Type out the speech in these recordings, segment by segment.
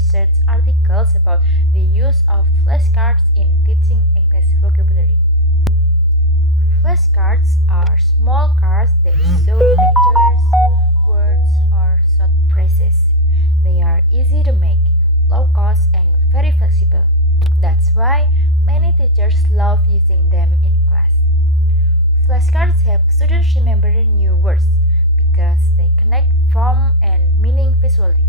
research articles about the use of flashcards in teaching English vocabulary. Flashcards are small cards that show pictures, words, or short phrases. They are easy to make, low cost, and very flexible. That's why many teachers love using them in class. Flashcards help students remember new words because they connect form and meaning visually.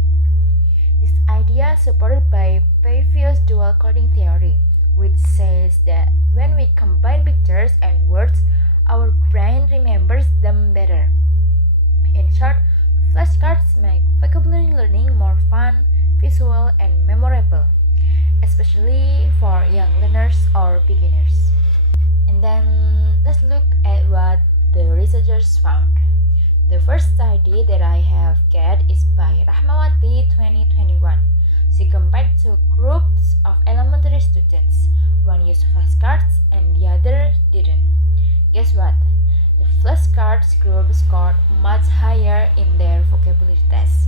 This idea is supported by previous dual coding theory, which says that when we combine pictures and words, our brain remembers them better. In short, flashcards make vocabulary learning more fun, visual, and memorable, especially for young learners or beginners. And then let's look at what the researchers found. The first study that I have get is by Rahmawati 2021. She combined two groups of elementary students. One used flashcards and the other didn't. Guess what? The flashcards group scored much higher in their vocabulary test.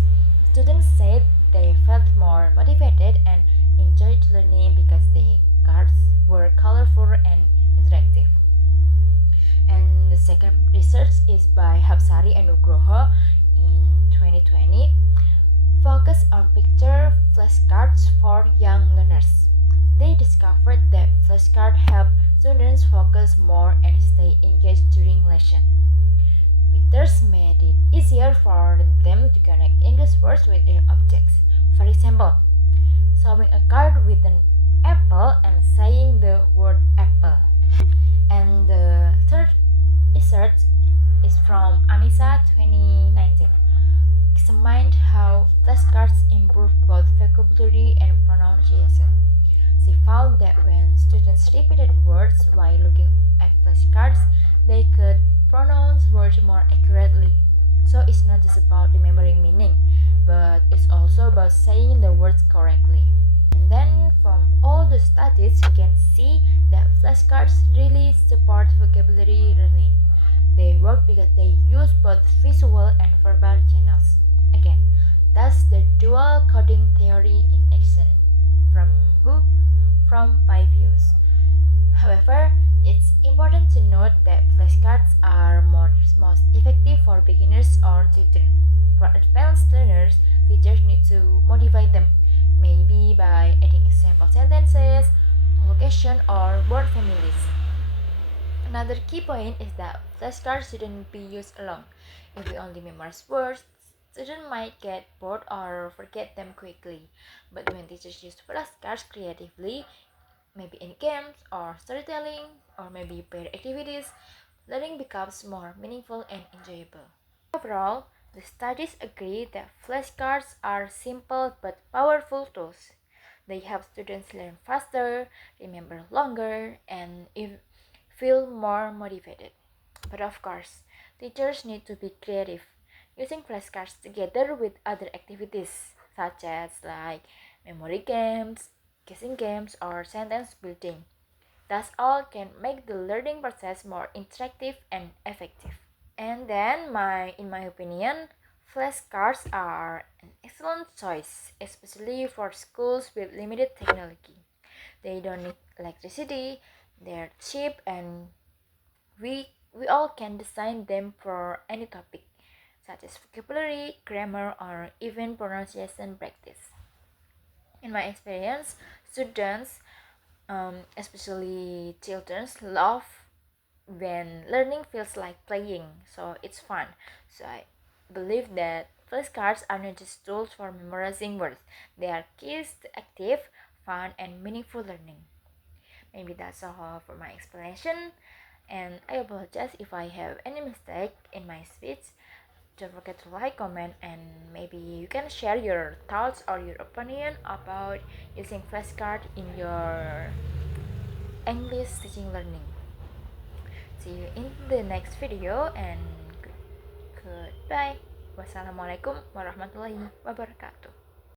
Students said they felt more motivated and enjoyed learning because the cards were colorful and interactive. And the second research is by Hapsari and Nugroho in 2020, focused on picture flashcards for young learners. They discovered that flashcards help students focus more and stay engaged during lesson. Pictures made it easier for them to connect English words with real objects. For example, showing a card with an apple and saying the word apple. And the third research is from Anissa 2019. Examined how flashcards improve both vocabulary and pronunciation. She found that when students repeated words while looking at flashcards, they could pronounce words more accurately. So it's not just about remembering meaning, but it's also about saying the words correctly. And then from all the studies, we can see that flashcards really support vocabulary learning. They work because they use both visual and verbal channels. Again, that's the dual coding theory in action. From who? From Paivius. However, it's important to note that flashcards are most effective for beginners or children. For advanced learners, teachers need to motivate them, maybe by adding example sentences, location, or word families. Another key point is that flashcards shouldn't be used alone. If we only memorize words, students might get bored or forget them quickly. But when teachers use flashcards creatively, maybe in games or storytelling or maybe pair activities, learning becomes more meaningful and enjoyable. Overall, the studies agree that flashcards are simple but powerful tools. They help students learn faster, remember longer, and feel more motivated. But of course, teachers need to be creative, using flashcards together with other activities such as memory games, guessing games, or sentence building. Thus all can make the learning process more interactive and effective. And then, in my opinion, flashcards are an excellent choice, especially for schools with limited technology. They don't need electricity, they're cheap, and we all can design them for any topic, such as vocabulary, grammar, or even pronunciation practice. In my experience, students, especially children, love when learning feels like playing, so it's fun. So I believe that flashcards are not just tools for memorizing words, they are keys to active, fun, and meaningful learning. Maybe that's all for my explanation, and I apologize if I have any mistake in my speech. Don't forget to like, comment, and maybe you can share your thoughts or your opinion about using flashcard in your English teaching learning. See you in the next video, and goodbye. Wassalamualaikum warahmatullahi wabarakatuh.